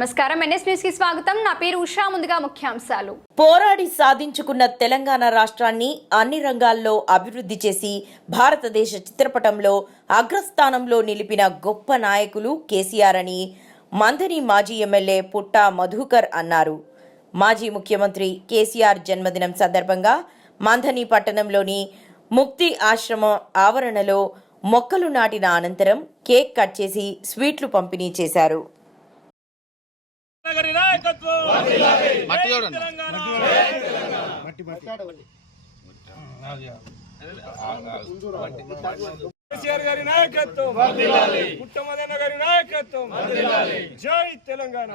నమస్కారం. ఎన్ఎస్ న్యూస్కి స్వాగతం. నా పేరు ఉషా. ముందుగా ముఖ్యాంశాలు. పోరాడి సాధించుకున్న తెలంగాణ రాష్ట్రాన్ని అన్ని రంగాల్లో అభివృద్ధి చేసి భారతదేశ చిత్రపటంలో అగ్రస్థానంలో నిలిపిన గొప్ప నాయకులు కేసీఆర్ అని మంథని మాజీ ఎమ్మెల్యే పుట్టా మధుకర్ అన్నారు. మాజీ ముఖ్యమంత్రి కేసీఆర్ జన్మదినం సందర్భంగా మంథని పట్టణంలోని ముక్తి ఆశ్రమ ఆవరణలో మొక్కలు నాటిన అనంతరం కేక్ కట్ చేసి స్వీట్లు పంపిణీ చేశారు. మట్టి చూడండి. తెలంగాణ. కేసీఆర్ గారి నాయకత్వం. పుట్టమదన్న గారి. నాయకత్వం. జై తెలంగాణ.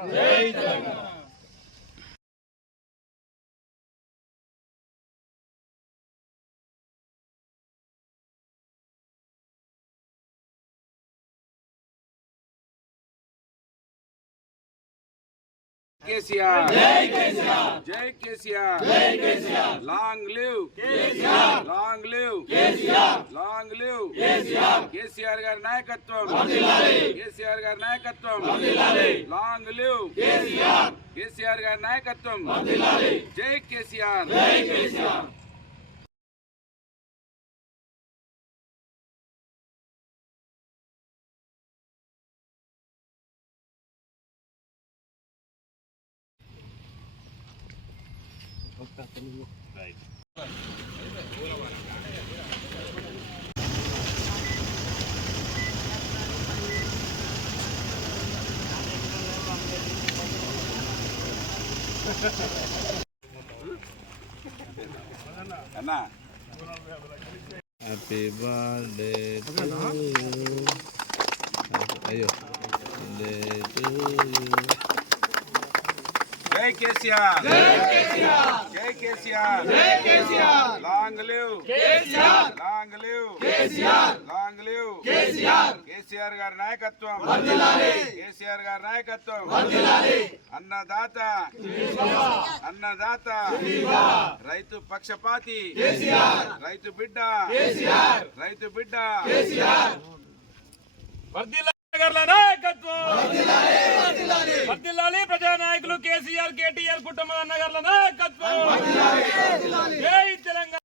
కేసీఆర్ జై కేసీఆర్ జై కేసీఆర్ జై KCR long live KCR long live KCR long live KCR KCR గారి నాయకత్వం వర్ధిల్లాలి కేసీఆర్ గారి నాయకత్వం వర్ధిల్లాలి లాంగ్ లివ్ కేసీఆర్ కేసీఆర్ గారి నాయకత్వం వర్ధిల్లాలి జై కేసీఆర్ అన్నా హ్యాపీ బర్త్డే అయ్యో birthday to you. జై కేసీఆర్. జై KCR. Long live. KCR. Long live. KCR. Long live. KCR. KCR గారి నాయకత్వం. కేసీఆర్ గారి నాయకత్వం. అన్నదాత. అన్నదాత. రైతు పక్షపాతి. కేసీఆర్. రైతు బిడ్డ. కేసీఆర్. రైతు బిడ్డ. వర్దిల్లాలి ప్రజా నాయకులు కేసీఆర్ కేటీఆర్ కుటుంబ నగర్ల నాయకత్వం. జై తెలంగాణ.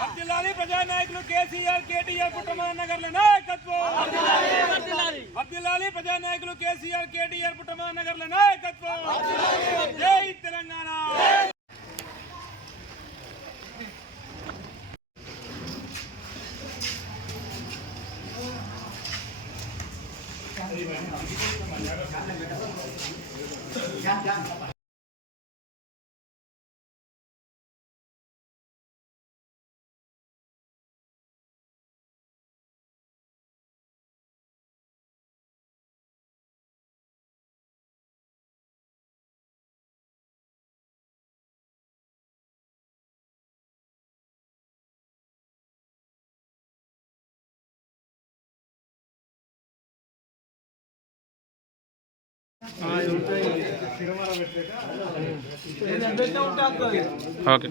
వర్ధిల్లాలి ప్రజా నాయకులు కేసీఆర్ కేటీఆర్ కుటుంబ నగర్ల నాయకత్వం. వర్దిల్లాలి ప్రజా నాయకులు కేసీఆర్ కేటీఆర్ కుటుంబ నగర్ల నాయకత్వం. జై తెలంగాణ. ยังยัง ఓకే.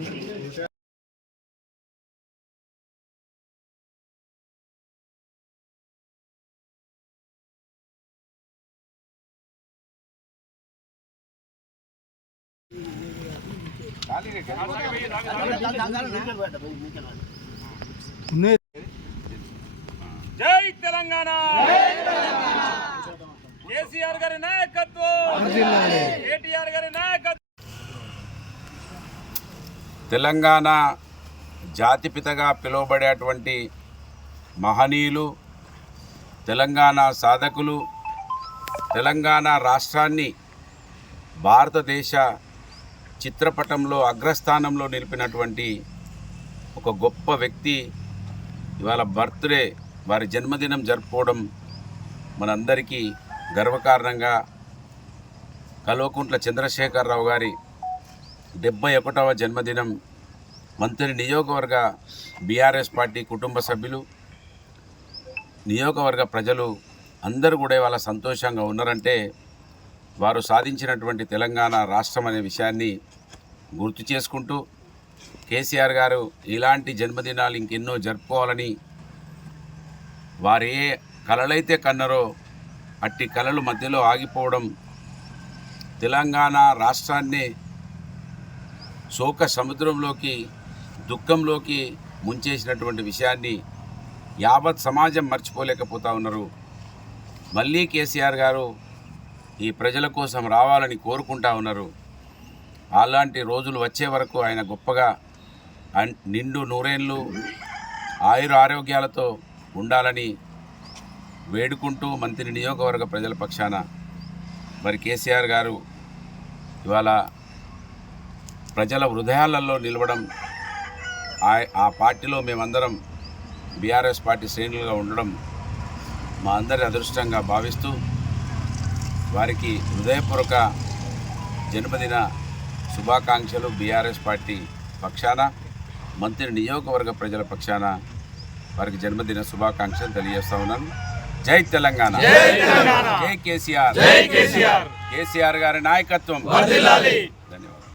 జై తెలంగాణ కేసీఆర్ గారి నాయకత్వం కేటీఆర్ గారి నాయకత్వం తెలంగాణ జాతిపితగా పిలువబడేటువంటి మహనీయులు తెలంగాణ సాధకులు తెలంగాణ రాష్ట్రాన్ని భారతదేశ చిత్రపటంలో అగ్రస్థానంలో నిలిపినటువంటి ఒక గొప్ప వ్యక్తి. ఇవాళ బర్త్డే వారి జన్మదినం జరుపుకోవడం మనందరికీ గర్వకారణంగా కల్వకుంట్ల చంద్రశేఖరరావు గారి డెబ్బై ఒకటవ జన్మదినం మంత్రి నియోజకవర్గ బీఆర్ఎస్ పార్టీ కుటుంబ సభ్యులు నియోజకవర్గ ప్రజలు అందరూ కూడా ఇవాళ సంతోషంగా ఉన్నారంటే వారు సాధించినటువంటి తెలంగాణ రాష్ట్రం అనే విషయాన్ని గుర్తు చేసుకుంటూ కేసీఆర్ గారు ఇలాంటి జన్మదినాలు ఇంకెన్నో జరుపుకోవాలని వారు ఏ కలలైతే కన్నరో అట్టి కళలు మధ్యలో ఆగిపోవడం తెలంగాణ రాష్ట్రాన్ని శోక సముద్రంలోకి దుఃఖంలోకి ముంచేసినటువంటి విషయాన్ని యావత్ సమాజం మర్చిపోలేకపోతా ఉన్నారు. మళ్ళీ కేసీఆర్ గారు ఈ ప్రజల కోసం రావాలని కోరుకుంటా ఉన్నారు. అలాంటి రోజులు వచ్చే వరకు ఆయన గొప్పగా నిండు నూరేళ్ళు ఆయుర ఆరోగ్యాలతో ఉండాలని వేడుకుంటూ మంత్రి నియోగవర్గ ప్రజల పక్షాన మరి కేసీఆర్ గారు ఇవాళ ప్రజల హృదయాలలో నిలవడం ఆ- ఆ పార్టీలో మేమందరం బీఆర్ఎస్ పార్టీ శ్రేణులుగా ఉండడం మా అందరి అదృష్టంగా భావిస్తూ వారికి హృదయపూర్వక జన్మదిన శుభాకాంక్షలు బీఆర్ఎస్ పార్టీ పక్షాన మంత్రి నియోజకవర్గ ప్రజల పక్షాన వారికి జన్మదిన శుభాకాంక్షలు తెలియజేస్తా ఉన్నాను. జై తెలంగాణ. జై కేసీఆర్. కేసీఆర్. గారి నాయకత్వం. ధన్యవాదాలు.